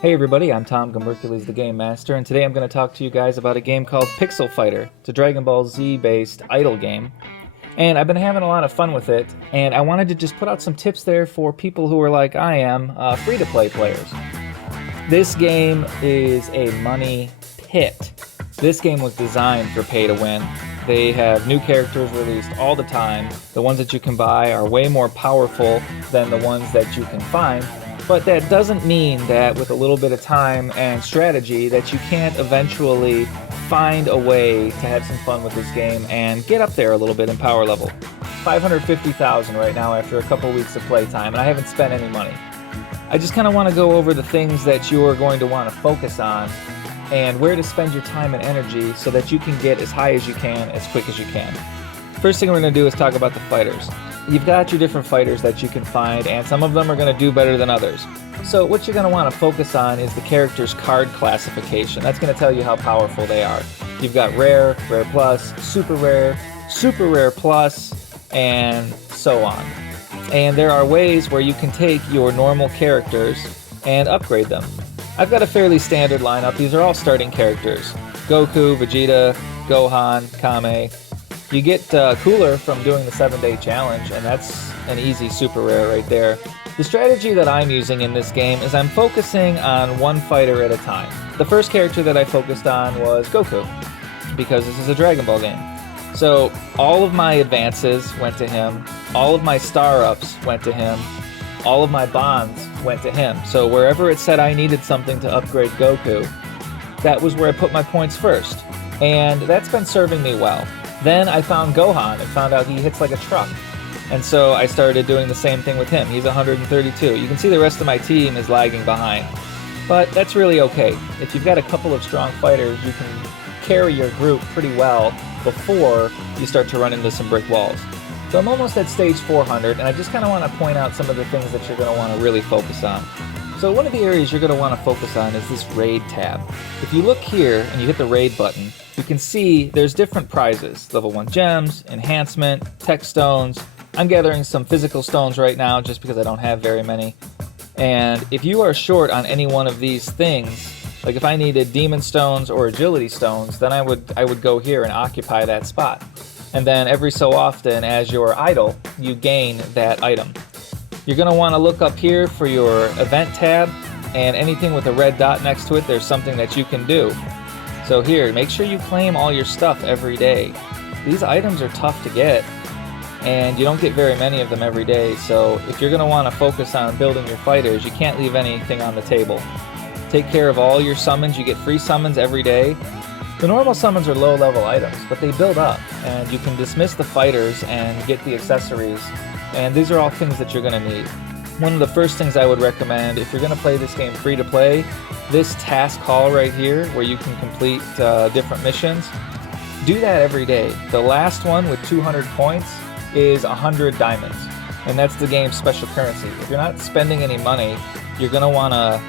Hey everybody, I'm Tom Gumbercules, the Game Master, and today I'm going to talk to you guys about a game called Pixel Fighter. It's a Dragon Ball Z-based idle game, and I've been having a lot of fun with it, and I wanted to just put out some tips there for people who are like I am, free-to-play players. This game is a money pit. This game was designed for pay-to-win. They have new characters released all the time. The ones that you can buy are way more powerful than the ones that you can find. But that doesn't mean that with a little bit of time and strategy that you can't eventually find a way to have some fun with this game and get up there a little bit in power level. 550,000 right now after a couple weeks of playtime, and I haven't spent any money. I just kind of want to go over the things that you're going to want to focus on and where to spend your time and energy so that you can get as high as you can, as quick as you can. First thing we're going to do is talk about the fighters. You've got your different fighters that you can find, and some of them are going to do better than others. So what you're going to want to focus on is the character's card classification. That's going to tell you how powerful they are. You've got rare, rare plus, super rare plus, and so on. And there are ways where you can take your normal characters and upgrade them. I've got a fairly standard lineup. These are all starting characters. Goku, Vegeta, Gohan, Kame. You get cooler from doing the 7-day challenge, and that's an easy super rare right there. The strategy that I'm using in this game is I'm focusing on one fighter at a time. The first character that I focused on was Goku, because this is a Dragon Ball game. So all of my advances went to him, all of my star-ups went to him, all of my bonds went to him. So wherever it said I needed something to upgrade Goku, that was where I put my points first. And that's been serving me well. Then I found Gohan and found out he hits like a truck. And so I started doing the same thing with him. He's 132. You can see the rest of my team is lagging behind. But that's really okay. If you've got a couple of strong fighters, you can carry your group pretty well before you start to run into some brick walls. So I'm almost at stage 400, and I just kind of want to point out some of the things that you're going to want to really focus on. So one of the areas you're going to want to focus on is this raid tab. If you look here and you hit the raid button, you can see there's different prizes. Level 1 gems, enhancement, tech stones. I'm gathering some physical stones right now just because I don't have very many. And if you are short on any one of these things, like if I needed demon stones or agility stones, then I would go here and occupy that spot. And then every so often as you're idle, you gain that item. You're going to want to look up here for your event tab, and anything with a red dot next to it, there's something that you can do. So here, make sure you claim all your stuff every day. These items are tough to get, and you don't get very many of them every day, so if you're going to want to focus on building your fighters, you can't leave anything on the table. Take care of all your summons. You get free summons every day. The normal summons are low-level items, but they build up, and you can dismiss the fighters and get the accessories, and these are all things that you're going to need. One of the first things I would recommend, if you're going to play this game free-to-play, this task hall right here, where you can complete different missions, do that every day. The last one with 200 points is 100 diamonds, and that's the game's special currency. If you're not spending any money, you're going to want to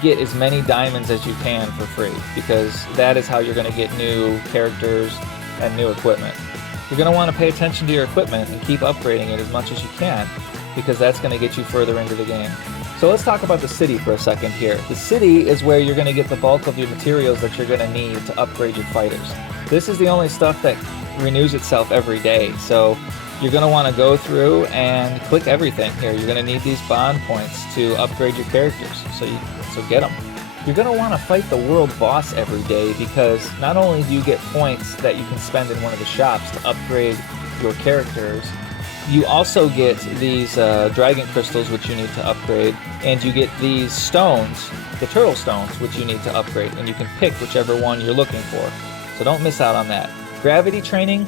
get as many diamonds as you can for free, because that is how you're going to get new characters and new equipment. You're going to want to pay attention to your equipment and keep upgrading it as much as you can, because that's going to get you further into the game. So let's talk about the city for a second here. The city is where you're going to get the bulk of your materials that you're going to need to upgrade your fighters. This is the only stuff that renews itself every day, so you're going to want to go through and click everything here. You're going to need these bond points to upgrade your characters, so get them. You're going to want to fight the world boss every day, because not only do you get points that you can spend in one of the shops to upgrade your characters, you also get these dragon crystals, which you need to upgrade, and you get these stones, the turtle stones, which you need to upgrade, and you can pick whichever one you're looking for. So don't miss out on that. Gravity training,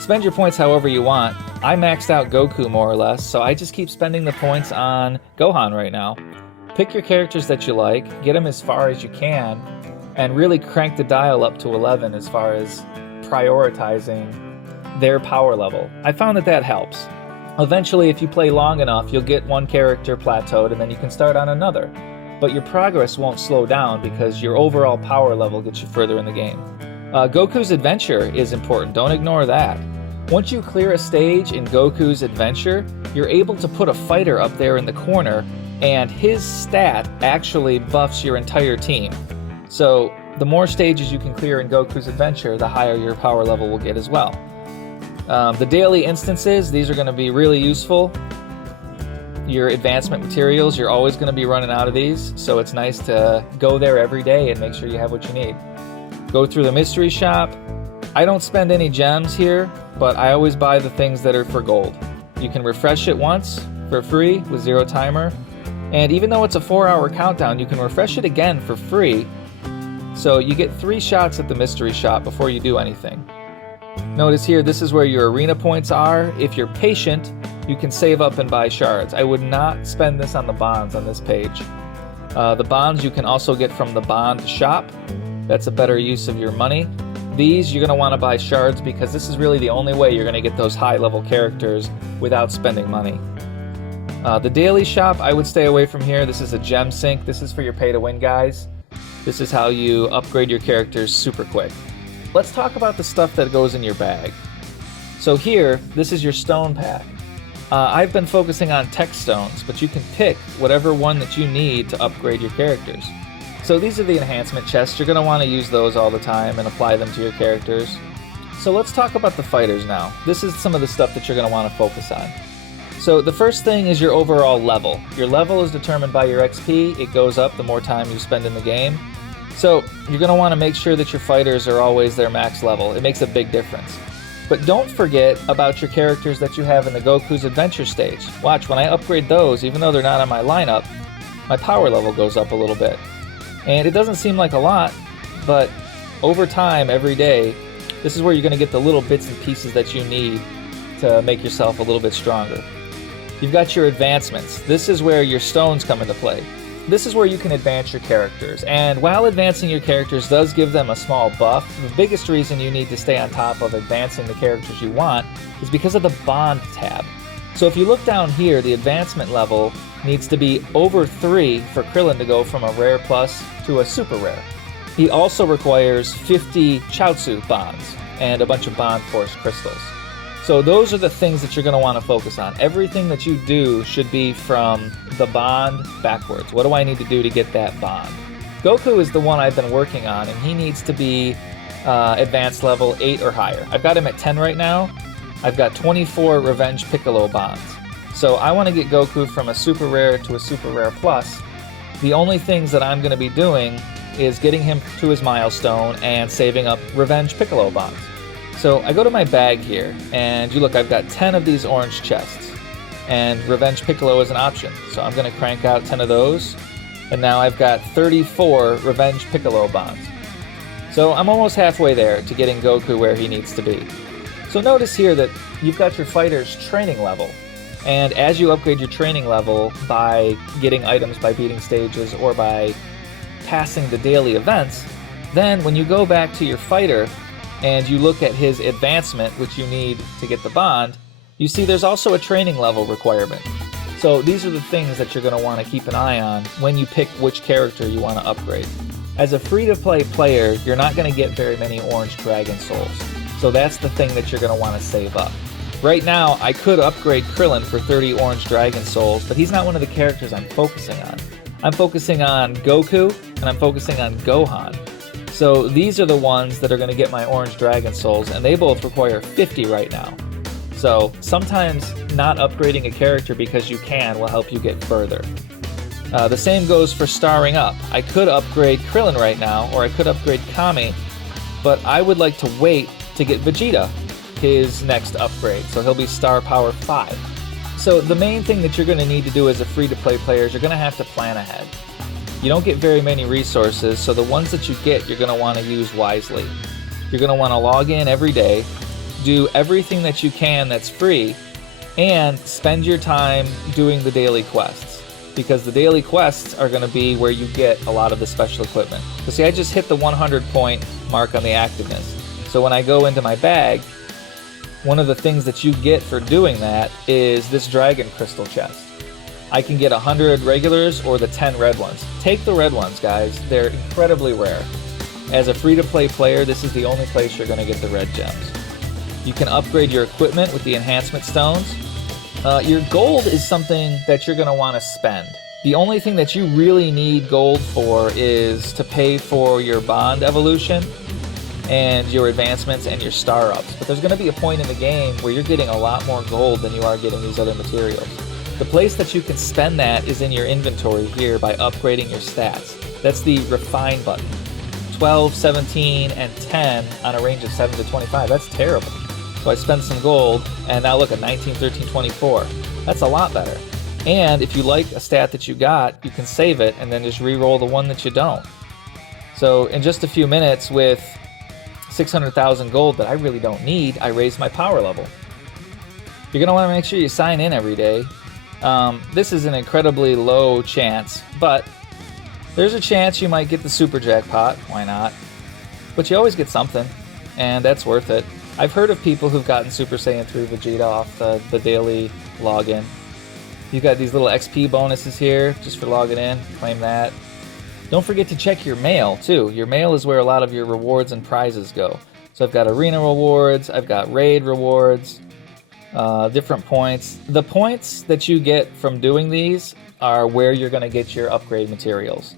spend your points however you want. I maxed out Goku more or less, so I just keep spending the points on Gohan right now. Pick your characters that you like, get them as far as you can, and really crank the dial up to 11 as far as prioritizing their power level. I found that helps. Eventually, if you play long enough, you'll get one character plateaued, and then you can start on another. But your progress won't slow down because your overall power level gets you further in the game. Goku's adventure is important. Don't ignore that. Once you clear a stage in Goku's adventure, you're able to put a fighter up there in the corner and his stat actually buffs your entire team. So the more stages you can clear in Goku's adventure, the higher your power level will get as well. The daily instances, these are going to be really useful. Your advancement materials, you're always going to be running out of these, so it's nice to go there every day and make sure you have what you need. Go through the mystery shop. I don't spend any gems here, but I always buy the things that are for gold. You can refresh it once for free with 0 timer, and even though it's a 4-hour countdown, you can refresh it again for free, so you get 3 shots at the mystery shop before you do anything. Notice here, this is where your arena points are. If you're patient, you can save up and buy shards. I would not spend this on the bonds on this page. The bonds you can also get from the bond shop. That's a better use of your money. These you're going to want to buy shards because this is really the only way you're going to get those high level characters without spending money. The daily shop, I would stay away from here. This is a gem sink. This is for your pay to win guys. This is how you upgrade your characters super quick. Let's talk about the stuff that goes in your bag. So here, this is your stone pack. I've been focusing on tech stones, but you can pick whatever one that you need to upgrade your characters. So these are the enhancement chests. You're going to want to use those all the time and apply them to your characters. So let's talk about the fighters now. This is some of the stuff that you're going to want to focus on. So the first thing is your overall level. Your level is determined by your XP. It goes up the more time you spend in the game. So you're going to want to make sure that your fighters are always their max level. It makes a big difference. But don't forget about your characters that you have in the Goku's Adventure stage. Watch, when I upgrade those, even though they're not on my lineup, my power level goes up a little bit. And it doesn't seem like a lot, but over time, every day, this is where you're going to get the little bits and pieces that you need to make yourself a little bit stronger. You've got your advancements. This is where your stones come into play. This is where you can advance your characters, and while advancing your characters does give them a small buff, the biggest reason you need to stay on top of advancing the characters you want is because of the bond tab. So if you look down here, the advancement level needs to be over 3 for Krillin to go from a rare plus to a super rare. He also requires 50 Chaozu bonds and a bunch of bond force crystals. So those are the things that you're going to want to focus on. Everything that you do should be from the bond backwards. What do I need to do to get that bond? Goku is the one I've been working on, and he needs to be advanced level 8 or higher. I've got him at 10 right now. I've got 24 Revenge Piccolo bonds. So I want to get Goku from a super rare to a super rare plus. The only things that I'm going to be doing is getting him to his milestone and saving up Revenge Piccolo bonds. So I go to my bag here, and you look, I've got 10 of these orange chests, and Revenge Piccolo is an option. So I'm going to crank out 10 of those, and now I've got 34 Revenge Piccolo bonds. So I'm almost halfway there to getting Goku where he needs to be. So notice here that you've got your fighter's training level, and as you upgrade your training level by getting items by beating stages or by passing the daily events, then when you go back to your fighter, and you look at his advancement, which you need to get the bond, you see there's also a training level requirement. So these are the things that you're going to want to keep an eye on when you pick which character you want to upgrade. As a free-to-play player, you're not going to get very many orange dragon souls. So that's the thing that you're going to want to save up. Right now, I could upgrade Krillin for 30 orange dragon souls, but he's not one of the characters I'm focusing on. I'm focusing on Goku, and I'm focusing on Gohan. So these are the ones that are going to get my orange dragon souls, and they both require 50 right now. So sometimes not upgrading a character because you can will help you get further. The same goes for starring up. I could upgrade Krillin right now, or I could upgrade Kami, but I would like to wait to get Vegeta, his next upgrade, so he'll be star power 5. So the main thing that you're going to need to do as a free-to-play player is you're going to have to plan ahead. You don't get very many resources, so the ones that you get, you're going to want to use wisely. You're going to want to log in every day, do everything that you can that's free, and spend your time doing the daily quests. Because the daily quests are going to be where you get a lot of the special equipment. So see, I just hit the 100 point mark on the activeness. So when I go into my bag, one of the things that you get for doing that is this dragon crystal chest. I can get 100 regulars or the 10 red ones. Take the red ones, guys. They're incredibly rare. As a free-to-play player, this is the only place you're going to get the red gems. You can upgrade your equipment with the enhancement stones. Your gold is something that you're going to want to spend. The only thing that you really need gold for is to pay for your bond evolution and your advancements and your star ups. But there's going to be a point in the game where you're getting a lot more gold than you are getting these other materials. The place that you can spend that is in your inventory here by upgrading your stats. That's the refine button. 12, 17, and 10 on a range of 7 to 25. That's terrible. So I spent some gold, and now look at 19, 13, 24. That's a lot better. And if you like a stat that you got, you can save it and then just re-roll the one that you don't. So in just a few minutes with 600,000 gold that I really don't need, I raised my power level. You're going to want to make sure you sign in every day. This is an incredibly low chance, but there's a chance you might get the super jackpot. Why not? But you always get something, and that's worth it. I've heard of people who've gotten Super Saiyan 3 Vegeta off the daily login. You've got these little XP bonuses here just for logging in. Claim that. Don't forget to check your mail, too. Your mail is where a lot of your rewards and prizes go. So I've got arena rewards, I've got raid rewards, different points. The points that you get from doing these are where you're going to get your upgrade materials.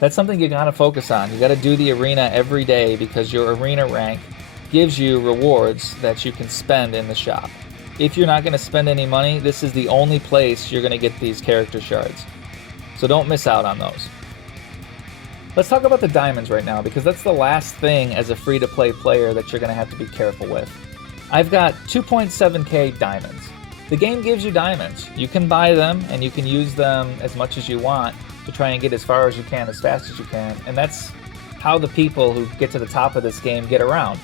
That's something you got to focus on. You got to do the arena every day because your arena rank gives you rewards that you can spend in the shop. If you're not going to spend any money, this is the only place you're going to get these character shards. So don't miss out on those. Let's talk about the diamonds right now, because that's the last thing as a free-to-play player that you're going to have to be careful with. I've got 2.7k diamonds. The game gives you diamonds. You can buy them, and you can use them as much as you want to try and get as far as you can, as fast as you can, and that's how the people who get to the top of this game get around.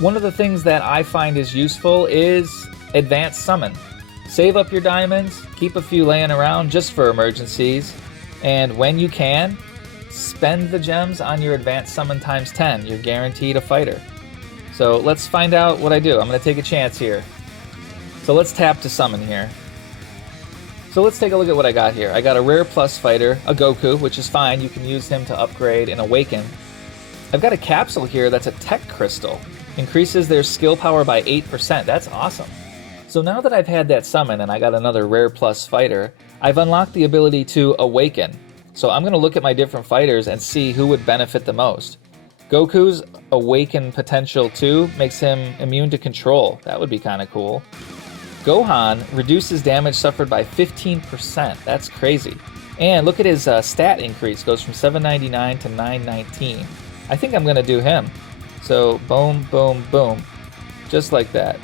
One of the things that I find is useful is advanced summon. Save up your diamonds, keep a few laying around just for emergencies, and when you can, spend the gems on your advanced summon times 10. You're guaranteed a fighter. So let's find out what I do. I'm going to take a chance here. So let's tap to summon here. So let's take a look at what I got here. I got a rare plus fighter, a Goku, which is fine. You can use him to upgrade and Awaken. I've got a capsule here that's a tech crystal. Increases their skill power by 8%. That's awesome. So now that I've had that summon and I got another rare plus fighter, I've unlocked the ability to Awaken. So I'm going to look at my different fighters and see who would benefit the most. Goku's Awaken potential 2 makes him immune to control. That would be kind of cool. Gohan reduces damage suffered by 15%. That's crazy. And look at his stat increase. Goes from 799 to 919. I think I'm going to do him. So boom, boom, boom. Just like that.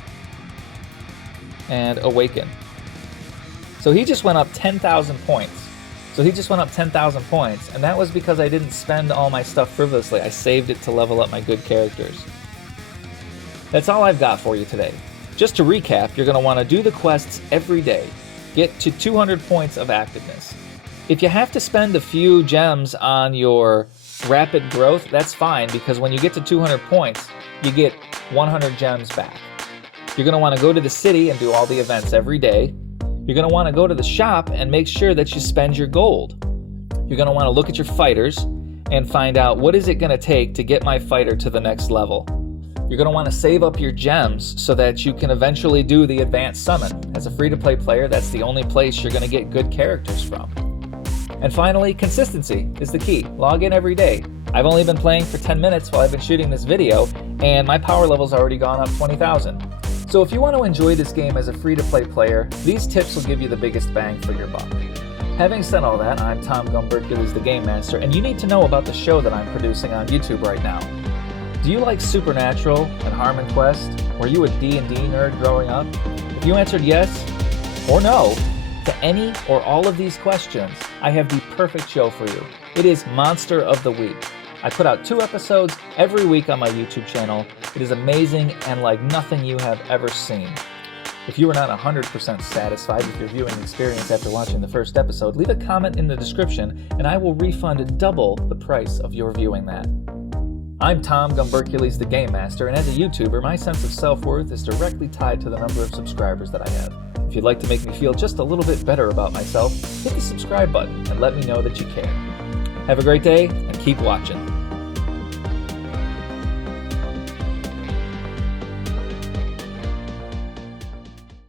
And Awaken. So he just went up 10,000 points. So he just went up 10,000 points, and that was because I didn't spend all my stuff frivolously. I saved it to level up my good characters. That's all I've got for you today. Just to recap, you're going to want to do the quests every day. Get to 200 points of activeness. If you have to spend a few gems on your rapid growth, that's fine, because when you get to 200 points, you get 100 gems back. You're going to want to go to the city and do all the events every day. You're going to want to go to the shop and make sure that you spend your gold. You're going to want to look at your fighters and find out what is it going to take to get my fighter to the next level. You're going to want to save up your gems so that you can eventually do the advanced summon. As a free-to-play player, that's the only place you're going to get good characters from. And finally, consistency is the key. Log in every day. I've only been playing for 10 minutes while I've been shooting this video, and my power level's already gone up 20,000. So if you want to enjoy this game as a free-to-play player, these tips will give you the biggest bang for your buck. Having said all that, I'm Tom Gumbercules, the Game Master, and you need to know about the show that I'm producing on YouTube right now. Do you like Supernatural and Harmon Quest? Were you a D&D nerd growing up? If you answered yes or no to any or all of these questions, I have the perfect show for you. It is Monster of the Week. I put out 2 episodes every week on my YouTube channel. It is amazing and like nothing you have ever seen. If you are not 100% satisfied with your viewing experience after watching the first episode, leave a comment in the description and I will refund double the price of your viewing that. I'm Tom Gumbercules, the Game Master, and as a YouTuber, my sense of self-worth is directly tied to the number of subscribers that I have. If you'd like to make me feel just a little bit better about myself, hit the subscribe button and let me know that you care. Have a great day and keep watching.